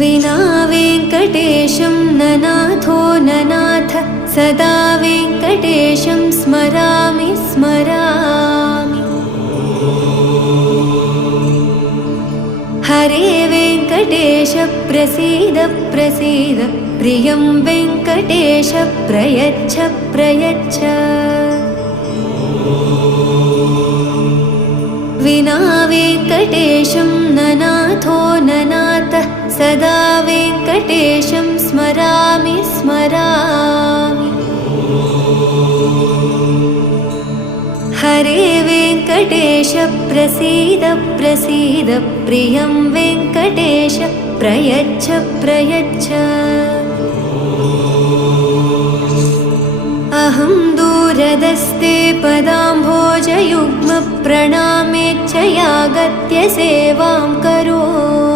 विना वेङ्कटेशं ननाथो ननाथ सदा वेङ्कटेशं स्मरामि स्मरामि। हरे वेङ्कटेश प्रसीद प्रसीद प्रियं वेङ्कटेश प्रयच्छ प्रयच्छ। विना वेङ्कटेशं ननाथो ननाथ सदा वेङ्कटेशं स्मरामि स्मरामि। हरे वेङ्कटेश प्रसीद प्रसीद प्रियं वेङ्कटेश प्रयच्छ प्रयच्छ। अहं दूरदस्ते पदाम्भोजयुग्म प्रणामेच्छ यागत्य सेवां करोमि।